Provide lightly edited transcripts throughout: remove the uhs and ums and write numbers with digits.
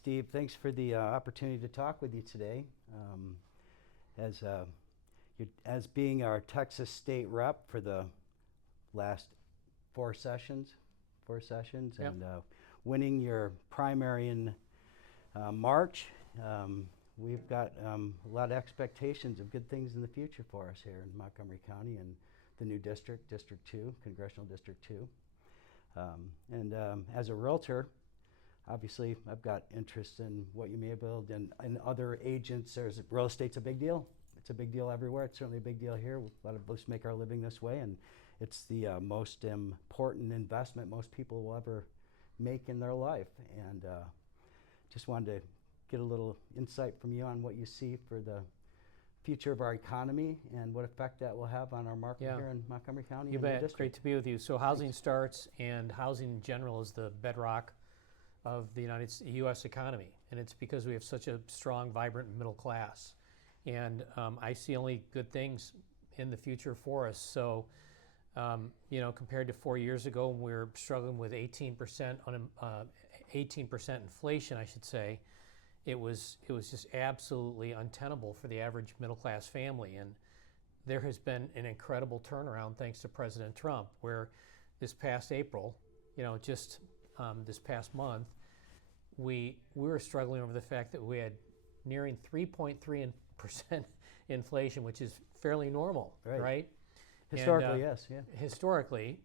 Steve, thanks for the opportunity to talk with you today. As as being our Texas state rep for the last four sessions, Yep. and winning your primary in March, we've got a lot of expectations of good things in the future for us here in Montgomery County and the new district, District 2, Congressional District 2. As a realtor, obviously, I've got interest in what you may build and other agents. Real estate's a big deal. It's a big deal everywhere. It's certainly a big deal here. A lot of us make our living this way, and it's the most important investment most people will ever make in their life. And just wanted to get a little insight from you on what you see for the future of our economy and what effect that will have on our market Yeah. here in Montgomery County. You and the bet. district. Great to be with you. So housing Thanks. starts, and housing in general is the bedrock of the U.S. economy, and it's because we have such a strong, vibrant middle class. And I see only good things in the future for us. So, compared to 4 years ago when we were struggling with 18% inflation, I should say, it was just absolutely untenable for the average middle class family. And there has been an incredible turnaround thanks to President Trump, where this past April, this past month, we were struggling over the fact that we had nearing 3.3% inflation, which is fairly normal, right? Historically, yes, yeah. Historically,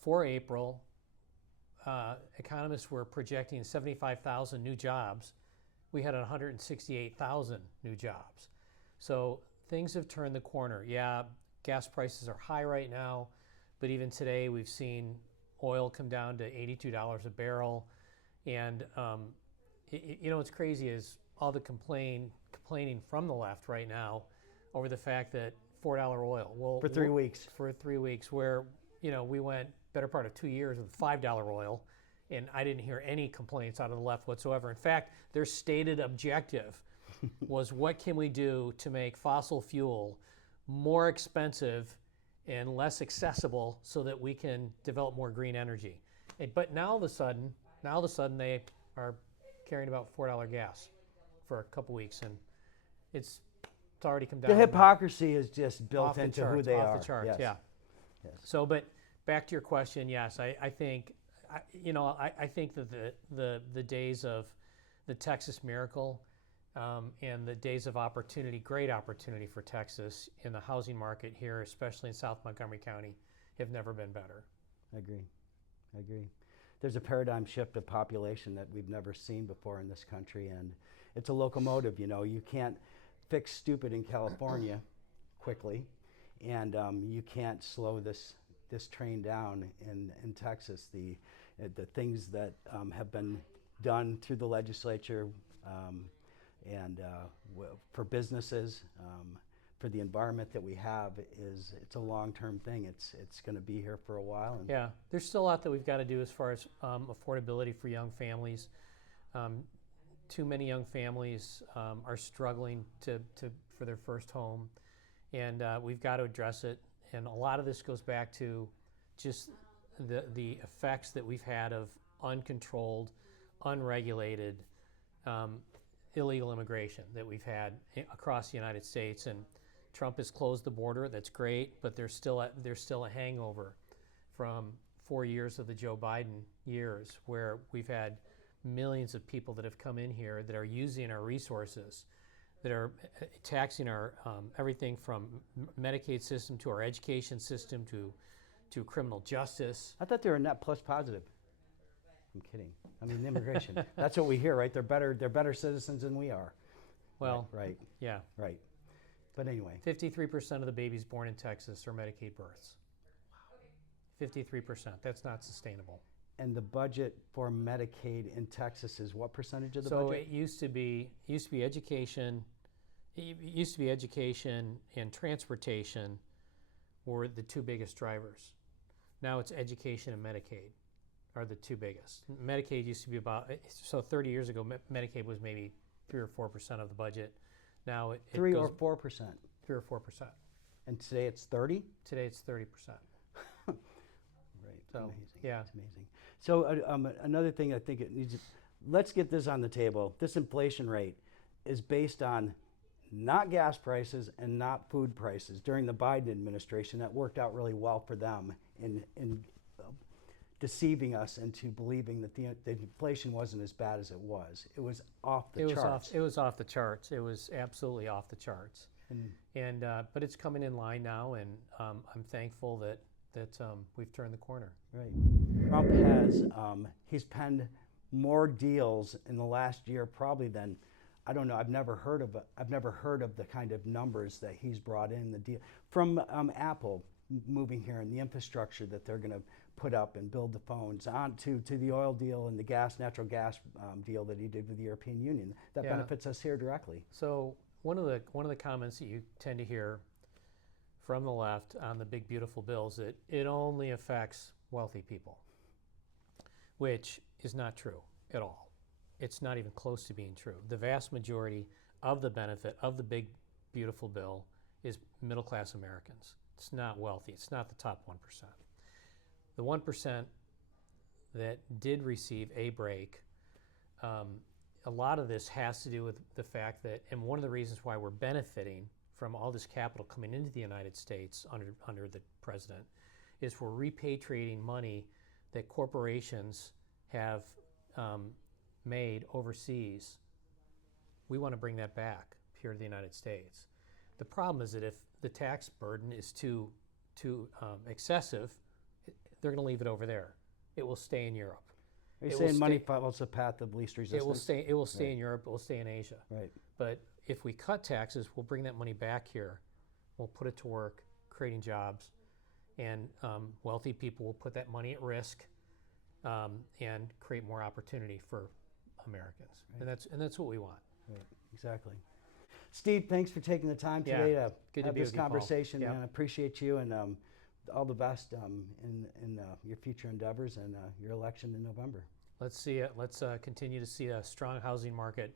for April, economists were projecting 75,000 new jobs. We had 168,000 new jobs. So things have turned the corner. Yeah, gas prices are high right now, but even today we've seen oil come down to $82 a barrel. And what's crazy is all the complaining from the left right now over the fact that $4 oil. Well, For 3 weeks. For 3 weeks, where we went better part of 2 years with $5 oil, and I didn't hear any complaints out of the left whatsoever. In fact, their stated objective was, what can we do to make fossil fuel more expensive and less accessible so that we can develop more green energy? But now all of a sudden they are carrying about $4 gas for a couple weeks, and it's already come down. The hypocrisy is just built Off the into charts, who they off are. the charts, Yes. yeah. Yes. So, but back to your question, yes, I think, I think that the days of the Texas miracle and the days of opportunity, great opportunity for Texas in the housing market here, especially in South Montgomery County, have never been better. I agree. There's a paradigm shift of population that we've never seen before in this country, and it's a locomotive. You can't fix stupid in California quickly, and you can't slow this train down in Texas. The things that have been done through the legislature for businesses, for the environment that we have, it's a long-term thing. It's going to be here for a while. And yeah, there's still a lot that we've got to do as far as affordability for young families. Too many young families are struggling for their first home, and we've got to address it. And a lot of this goes back to just the effects that we've had of uncontrolled, unregulated, illegal immigration that we've had across the United States. And Trump has closed the border. That's great, but there's still a hangover from 4 years of the Joe Biden years, where we've had millions of people that have come in here that are using our resources, that are taxing our everything from Medicaid system to our education system to criminal justice. I thought they were net plus positive. I'm kidding. I mean, immigration. That's what we hear, right? They're better citizens than we are. Well, right. Yeah. Right. But anyway. 53% of the babies born in Texas are Medicaid births. Wow. 53%. That's not sustainable. And the budget for Medicaid in Texas is what percentage of the budget? budget? So it used to be education. It used to be education and transportation were the two biggest drivers. Now it's education and Medicaid are the two biggest. Medicaid used to be 30 years ago, Medicaid was maybe 3 or 4% of the budget. Now it 3 goes or 4%. 3 or 4%. And today it's 30? Today it's 30%. Right. So, amazing. yeah. It's amazing. So another thing I think it needs let's get this on the table. This inflation rate is based on not gas prices and not food prices. During the Biden administration, that worked out really well for them in deceiving us into believing that the inflation wasn't as bad as it was. It was off the charts. It was off the charts. It was absolutely off the charts. But it's coming in line now, and I'm thankful that we've turned the corner. Right. Trump has he's penned more deals in the last year probably than, I don't know. I've never heard of the kind of numbers that he's brought in. The deal from Apple moving here and the infrastructure that they're going to put up and build the phones on to the oil deal and the natural gas deal that he did with the European Union that benefits us here directly. So one of the comments that you tend to hear from the left on the big beautiful bill is that it only affects wealthy people, which is not true at all. It's not even close to being true. The vast majority of the benefit of the big beautiful bill is middle class Americans. It's not wealthy. It's not the top 1%. The 1% that did receive a break, a lot of this has to do with the fact that, and one of the reasons why we're benefiting from all this capital coming into the United States under the president is we're repatriating money that corporations have made overseas. We want to bring that back here to the United States. The problem is that if the tax burden is too excessive, they're going to leave it over there. It will stay in Europe. Are you saying money follows the path of least resistance? It will stay in Europe. It will stay in Asia. Right. But if we cut taxes, we'll bring that money back here. We'll put it to work, creating jobs, and wealthy people will put that money at risk and create more opportunity for Americans. Right. And that's what we want. Right. Exactly. Steve, thanks for taking the time today to have this conversation. And I appreciate you, and all the best in your future endeavors and your election in November. Let's see it. Let's continue to see a strong housing market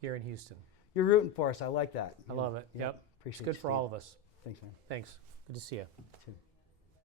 here in Houston. You're rooting for us. I like that. I love it. Yep. Appreciate it. It's good for all of us. Thanks, man. Thanks. Good to see you. You too.